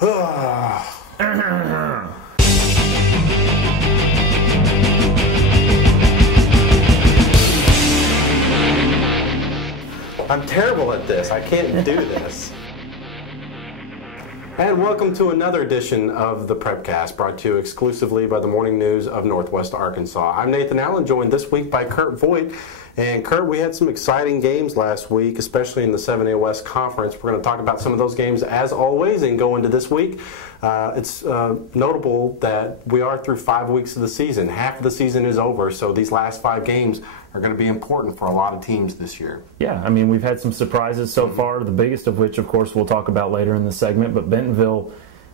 I'm terrible at this. I can't do this. And welcome to another edition of the Prepcast, brought to you exclusively by the Morning News of Northwest Arkansas. I'm Nathan Allen, joined this week by Kurt Voigt. And Kurt, we had some exciting games last week, especially in the 7A West Conference. We're going to talk about some of those games as always and go into this week. It's notable that we are through 5 weeks of the season. Half of the season is over, so these last 5 games are going to be important for a lot of teams this year. Yeah, I mean, we've had some surprises so far, the biggest of which, of course, we'll talk about later in the segment, but Bentonville,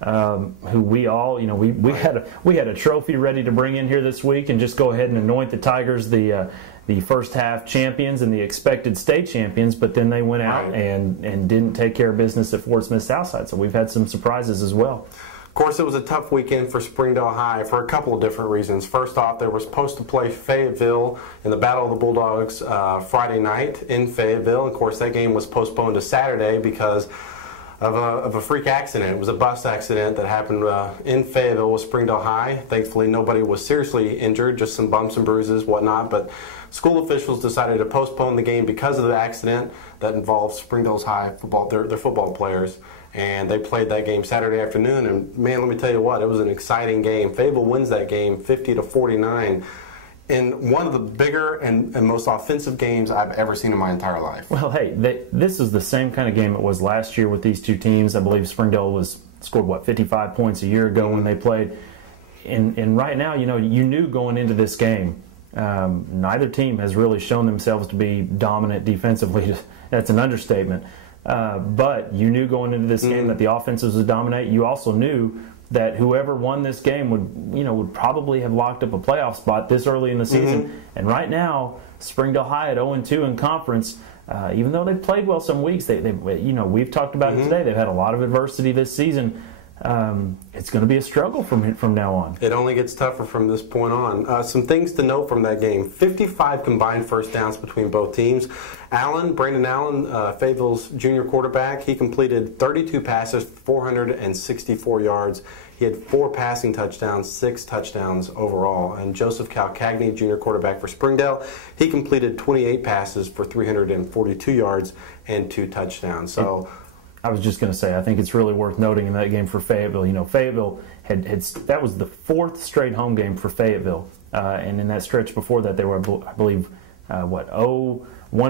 who we all, we had a trophy ready to bring in here this week and just go ahead and anoint the Tigers the first half champions and the expected state champions, but then they went out and didn't take care of business at Fort Smith Southside. So we've had some surprises as well. Of course, it was a tough weekend for Springdale High for a couple of different reasons. First off, they were supposed to play Fayetteville in the Battle of the Bulldogs Friday night in Fayetteville. Of course, that game was postponed to Saturday because of a freak accident. It was a bus accident that happened in Fayetteville with Springdale High. Thankfully, nobody was seriously injured, just some bumps and bruises, whatnot. But school officials decided to postpone the game because of the accident that involved Springdale's High football, their football players. And they played that game Saturday afternoon. And man, let me tell you what, it was an exciting game. Fayetteville wins that game 50-49. In one of the bigger and most offensive games I've ever seen in my entire life. Well, hey, this is the same kind of game it was last year with these two teams. I believe Springdale scored 55 points a year ago when they played. And right now, you knew going into this game, neither team has really shown themselves to be dominant defensively. That's an understatement. But you knew going into this game that the offenses would dominate. You also knew that whoever won this game would probably have locked up a playoff spot this early in the season. And right now, Springdale High at 0-2 in conference, even though they've played well some weeks, we've talked about it today. They've had a lot of adversity this season. It's going to be a struggle from now on. It only gets tougher from this point on. Some things to note from that game: 55 combined first downs between both teams. Brandon Allen, Fayetteville's junior quarterback, he completed 32 passes, 464 yards. He had 4 passing touchdowns, 6 touchdowns overall. And Joseph Calcagney, junior quarterback for Springdale, he completed 28 passes for 342 yards and 2 touchdowns. So I was just going to say, I think it's really worth noting in that game for Fayetteville. Fayetteville that was the 4th straight home game for Fayetteville, and in that stretch before that, they were, I believe, 0-1.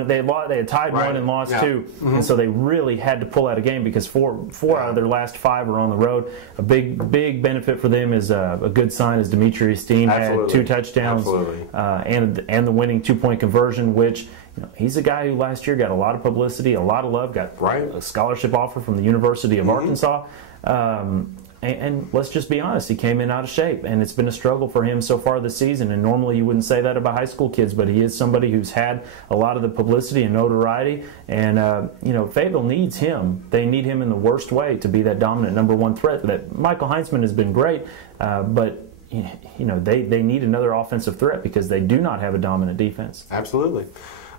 They had tied 1 and lost 2, and so they really had to pull out a game because four out of their last 5 are on the road. A big benefit for them is a good sign is Demetrius Steen had 2 touchdowns and the winning 2-point conversion, which. He's a guy who last year got a lot of publicity, a lot of love, got a scholarship offer from the University of Arkansas. And let's just be honest, he came in out of shape, and it's been a struggle for him so far this season. And normally you wouldn't say that about high school kids, but he is somebody who's had a lot of the publicity and notoriety. And, Fayetteville needs him. They need him in the worst way to be that dominant number 1 threat. That Michael Heinzman has been great, but they need another offensive threat because they do not have a dominant defense. Absolutely.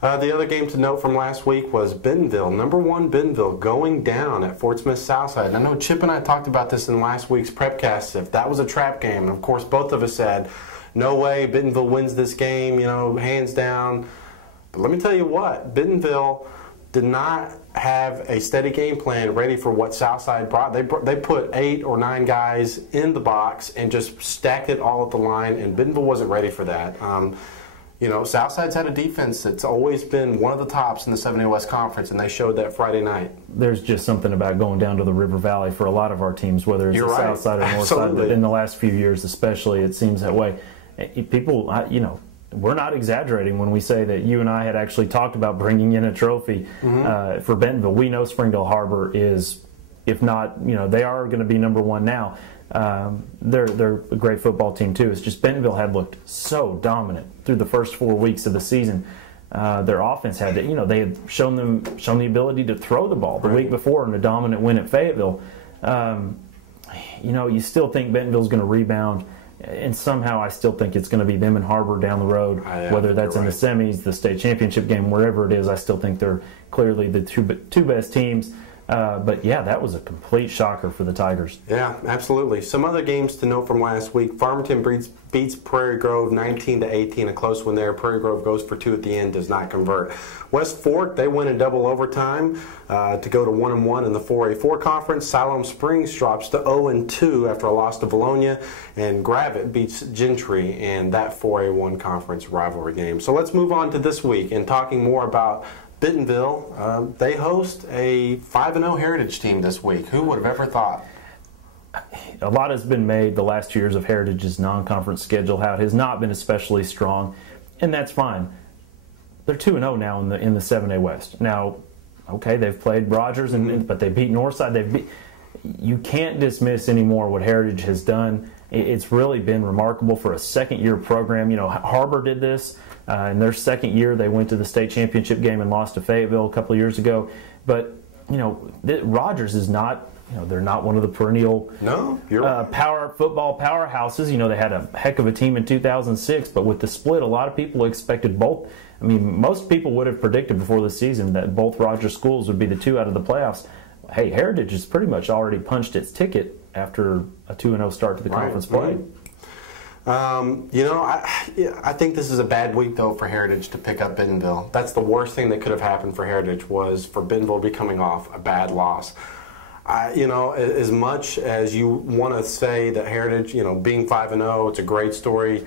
The other game to note from last week was Bentonville, number 1 Bentonville, going down at Fort Smith Southside. And I know Chip and I talked about this in last week's Prepcast, if that was a trap game. And of course, both of us said, no way, Bentonville wins this game, hands down. But let me tell you what, Bentonville did not have a steady game plan ready for what Southside brought. They put 8 or 9 guys in the box and just stacked it all at the line, and Bentonville wasn't ready for that. Southside's had a defense that's always been one of the tops in the 7A West Conference, and they showed that Friday night. There's just something about going down to the River Valley for a lot of our teams, whether it's the South Side or North Side. In the last few years especially, it seems that way. People, we're not exaggerating when we say that you and I had actually talked about bringing in a trophy for Bentonville. We know Springdale Harbor is, if not, they are going to be number 1 now. They're a great football team too. It's just Bentonville had looked so dominant through the first 4 weeks of the season. Their offense had to, they had shown the ability to throw the ball the week before in a dominant win at Fayetteville. You still think Bentonville's going to rebound, and somehow I still think it's going to be them and Harbor down the road, whether that's in the semis, the state championship game, wherever it is. I still think they're clearly the two best teams. But yeah, that was a complete shocker for the Tigers. Yeah, absolutely. Some other games to note from last week. Farmington beats Prairie Grove 19-18, a close one there. Prairie Grove goes for 2 at the end, does not convert. West Fork, they win in double overtime to go to 1-1 in the 4A4 conference. Siloam Springs drops to 0-2 after a loss to Bologna, and Gravette beats Gentry in that 4A1 conference rivalry game. So let's move on to this week and talking more about Bentonville. They host a 5-0 Heritage team this week. Who would have ever thought? A lot has been made the last 2 years of Heritage's non-conference schedule, how it has not been especially strong, and that's fine. They're 2-0 now in the 7A West. Now, okay, they've played Rogers, but they beat Northside. You can't dismiss anymore what Heritage has done. It's really been remarkable for a second-year program. You know, Harbor did this. In their second year, they went to the state championship game and lost to Fayetteville a couple of years ago. But, you know, Rogers is not, you know, they're not one of the perennial football powerhouses. You know, they had a heck of a team in 2006, but with the split, a lot of people expected both. I mean, most people would have predicted before the season that both Rogers schools would be the 2 out of the playoffs. Hey, Heritage has pretty much already punched its ticket after a 2-0 start to the conference play. You know, I think this is a bad week, though, for Heritage to pick up Bentonville. That's the worst thing that could have happened for Heritage, was for Bentonville to be coming off a bad loss. You know, as much as you want to say that Heritage, you know, being 5-0, it's a great story,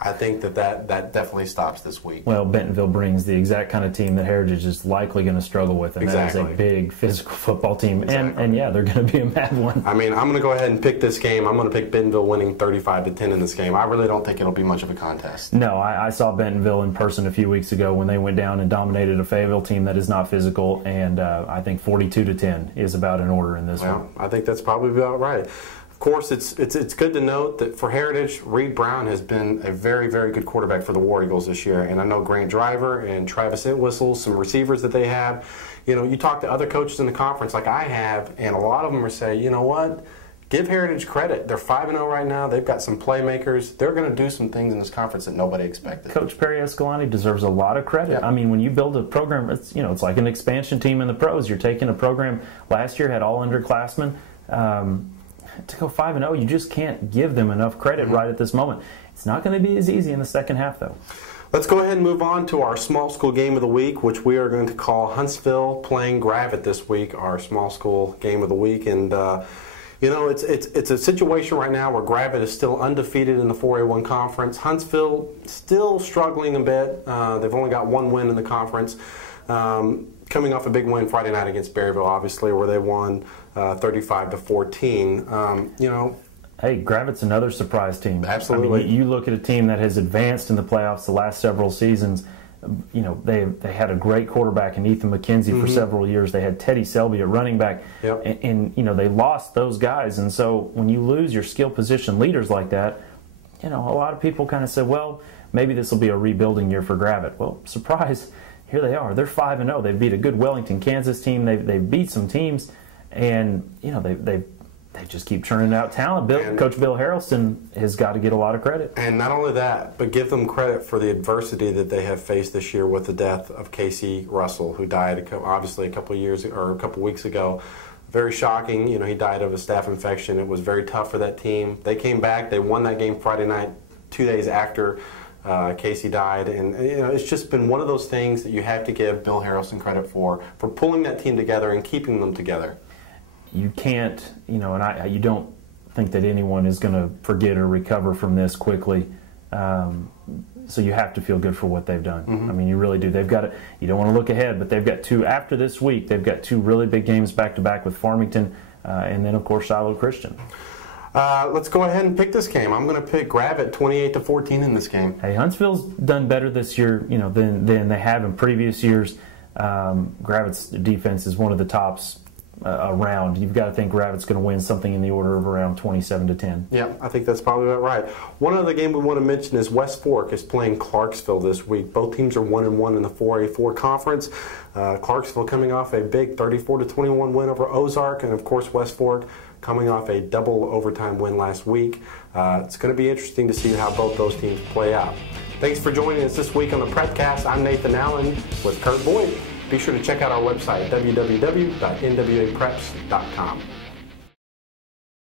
I think that definitely stops this week. Well, Bentonville brings the exact kind of team that Heritage is likely going to struggle with, and that is a big physical football team. Exactly. And yeah, they're going to be a mad one. I mean, I'm going to go ahead and pick this game. I'm going to pick Bentonville winning 35-10 in this game. I really don't think it'll be much of a contest. No, I saw Bentonville in person a few weeks ago when they went down and dominated a Fayetteville team that is not physical, and I think 42-10 is about in order in this one. I think that's probably about right. Of course, it's good to note that for Heritage, Reed Brown has been a very, very good quarterback for the War Eagles this year. And I know Grant Driver and Travis Entwistle, some receivers that they have. You know, you talk to other coaches in the conference like I have, and a lot of them are saying, you know what, give Heritage credit. They're 5-0 right now. They've got some playmakers. They're going to do some things in this conference that nobody expected. Coach Perry Escalante deserves a lot of credit. Yeah. I mean, when you build a program, it's like an expansion team in the pros. You're taking a program last year had all underclassmen. To go 5-0, you just can't give them enough credit right at this moment. It's not going to be as easy in the second half, though. Let's go ahead and move on to our small school game of the week, which we are going to call Huntsville playing Gravette this week, our small school game of the week. And, you know, it's a situation right now where Gravette is still undefeated in the 4A1 conference. Huntsville still struggling a bit. They've only got 1 win in the conference. Coming off a big win Friday night against Berryville, obviously, where they won 35-14. You know, hey, Gravette's another surprise team. Absolutely. I mean, you look at a team that has advanced in the playoffs the last several seasons. You know, they had a great quarterback in Ethan McKenzie for several years. They had Teddy Selby at running back, and you know, they lost those guys. And so when you lose your skill position leaders like that, you know, a lot of people kind of said, well, maybe this will be a rebuilding year for Gravette. Well, surprise. Here they are. They're 5-0. They beat a good Wellington, Kansas team. They've beat some teams, and you know they just keep churning out talent. Coach Bill Harrelson has got to get a lot of credit. And not only that, but give them credit for the adversity that they have faced this year with the death of Casey Russell, who died obviously a couple weeks ago. Very shocking. You know, he died of a staph infection. It was very tough for that team. They came back. They won that game Friday night, 2 days after Casey died, and you know, it's just been one of those things that you have to give Bill Harrelson credit for pulling that team together and keeping them together. You can't, you know, and you don't think that anyone is going to forget or recover from this quickly. So you have to feel good for what they've done. I mean, you really do. They've got you don't want to look ahead, but they've got 2 after this week. They've got 2 really big games back to back with Farmington, and then of course Shiloh Christian. Let's go ahead and pick this game. I'm going to pick Gravette 28-14 in this game. Hey, Huntsville's done better this year, you know, than they have in previous years. Gravette's defense is one of the tops around. You've got to think Gravette's going to win something in the order of around 27-10. Yeah, I think that's probably about right. One other game we want to mention is West Fork is playing Clarksville this week. Both teams are 1-1 in the 4A4 conference. Clarksville coming off a big 34-21 win over Ozark, and of course West Fork coming off a double overtime win last week. It's going to be interesting to see how both those teams play out. Thanks for joining us this week on the Prepcast. I'm Nathan Allen with Kurt Voigt. be sure to check out our website, www.nwapreps.com.